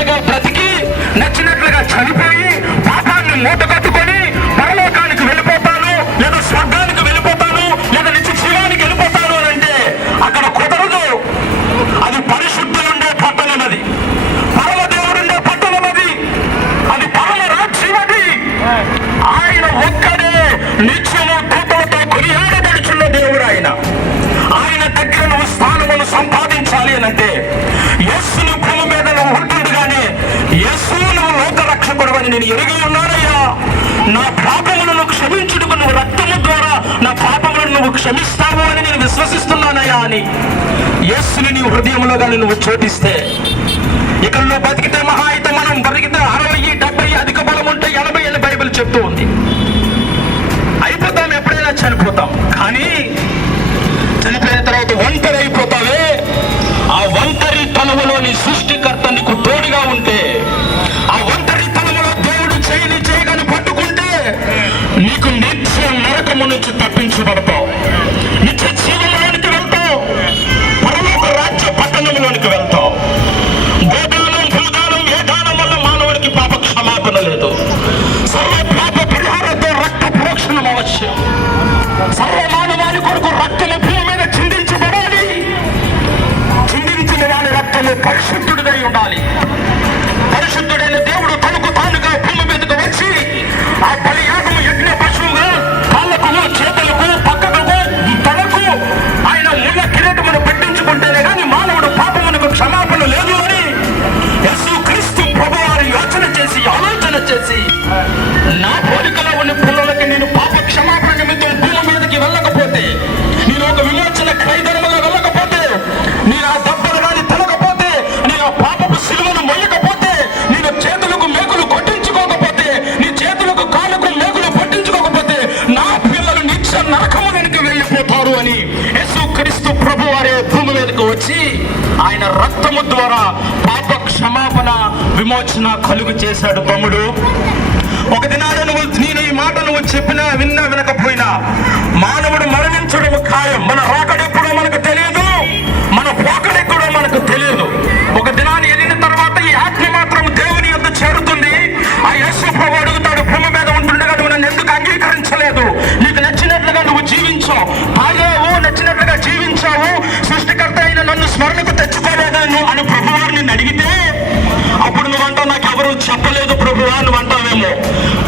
నచ్చినట్లుగా బ్రతికి నచ్చినట్లుగా చనిపోయి పాపాన్ని మూట కట్టుకొని పరలోకానికి వెళ్ళిపోతాను, లేదా స్వర్గానికి వెళ్ళిపోతాను, లేదా నిత్య జీవానికి వెళ్ళిపోతాను అని అంటే అక్కడ కుదరదు. అది పరిశుద్ధులుండే పట్టణం, అది పరమ దేవుడుండే పట్టణం, అది పరమ రాజ్యం. అది ఆయన ఒక్కడే నిత్యము దూతలతో కొనియాడబడుచున్న దేవుడు. ఆయన దగ్గర నువ్వు స్థానమును సంపాదించాలి అనంటే యేసును భూమి మీద నువ్వు ఉంటుండగానే యేసు నువ్వు లోక రక్షకుడు అని నేను ఎరిగి ఉన్నానయ్యా, నా పాపములను నువ్వు క్షమించుటకు నువ్వు రక్తము ద్వారా నా పాపములను నువ్వు క్షమిస్తావు అని నేను విశ్వసిస్తున్నానయ్యా అని యేసుని నీ హృదయంలో కానీ నువ్వు చోటిస్తే ఇక నువ్వు బతికితే మహా అయితే మనం బతికితే 60, 70 అధిక బలం ఉంటే 80 అని బైబిల్ చెప్తూ ఉంది. అయిపోతాం, ఎప్పుడైనా చనిపోతాం. కానీ చనిపోయిన తర్వాత ఒంటరి అయిపోతావే, ఆ ఒంటరి తనములోని సృష్టికర్త నీకు తోడుగా ఉంటే, ఆ ఒంటరి తనములో దేవుడు చేయగాని పట్టుకుంటే నీకు నిత్య నరకము నుంచి తప్పించబడతావు, నిత్య జీవంలోనికి వెళ్తావు, పరలోక రాజ్య పట్టణంలోనికి వెళ్తావు. గోదానం, భూదానం, వేదానం వల్ల మానవునికి పాప క్షమాపణ లేదు. సర్వ పాప పరిహారంతో రక్త ప్రోక్షణం అవశ్యం. సర్వ మానవాని కొరకు రక్తము భూమి మీద చిందించబడాలి. చిందించిన వాని రక్తము పరిశుద్ధుడిదై ఉండాలి. పరిశుద్ధుడైన దేవుడు తనకు తానుగా భూమి మీదకు వచ్చి ఆ బలియాగము యజ్ఞ పశువుగా కాళ్ళకు, చేతులకు, పక్కకు, తలకు ఆయన ముళ్ళ కిరీటమును పెట్టించుకుంటేనే కానీ మానవుడు పాపమునకు క్షమాపణ లేదు అని యేసు క్రీస్తు ప్రభువారు యోచన చేసి ఆలోచన చేసి నా పోలికలో ఉన్న పిల్లలకి నేను పాప క్షమాపణ నిమిత్తం భూమి మీదకి వెళ్ళకపోతే, నేను ఒక విమోచన ఖైదనముగా వెళ్ళకపోతే, నేను ఆ దెబ్బలు కానీ తలకపోతే, నేను ఆ పాపపు సిలువను మొయ్యకపోతే, నేను చేతులకు మేకులు కొట్టించుకోకపోతే, నీ చేతులకు కాళ్ళకు మేకులు పట్టించుకోకపోతే నా పిల్లలు నిత్య నరకమునికి వెళ్ళిపోతారు అని యేసు క్రీస్తు ప్రభు వారే భూమి మీదకు వచ్చి ఆయన రక్తము ద్వారా పాప క్షమాపణ విమోచన కలుగు చేశాడు. తమ్ముడు, ఒక దినాలు నేను ఈ మాట నువ్వు చెప్పినా విన్నా వినకపోయినా మానవుడు మరణించడం ఖాయం. మన రాకడెప్పుడో మనకు తెలియదు, మన పోకడెక్కడో మనకు తెలియదు. ఒక దినాన్ని వెళ్ళిన తర్వాత ఈ ఆత్మ మాత్రం దేవుని యొద్ద చేరుతుంది. ఆ యేసు ప్రభు అడుగుతాడు, భూమి మీద ఉంటుండగా నువ్వు నన్ను ఎందుకు అంగీకరించలేదు? నీకు నచ్చినట్లుగా నువ్వు జీవించావు, తాగావు, నచ్చినట్లుగా జీవించావు, సృష్టికర్త అయిన నన్ను స్మరణకు తెచ్చుకోలేదని అని ప్రభువారు నిన్ను అడిగితే అప్పుడు నువ్వు అంటావు, నాకు ఎవరు చెప్పలేదు ప్రభువా నువ్వు అంటావేమో.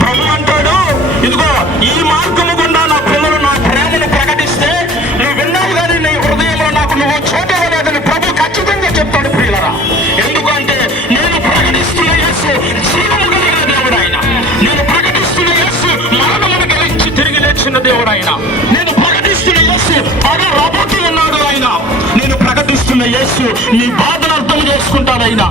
ప్రభు అంటాడు, ఇదిగో ఈ మార్గము గుండా నా పిల్లలు నా ప్రేమను ప్రకటిస్తే నువ్వు విన్నావు కానీ నీ హృదయంలో నాకు నువ్వు చోటు ఇవ్వలేదని ప్రభు ఖచ్చితంగా చెప్తాడు ప్రియులరా. ఎందుకంటే నేను ప్రకటిస్తున్న యేసు జీవము కలిగిన దేవుడు ఆయన, నేను ప్రకటిస్తున్న యేసు మరణమును గెలిచి తిరిగి లేచిన దేవుడు ఆయన, నేను ప్రకటిస్తున్న యేసు పగ రాబోతూ ఉన్నాడు ఆయన, నేను ప్రకటిస్తున్న యేసు నీ బాధను అర్థం చేసుకుంటాడు ఆయన.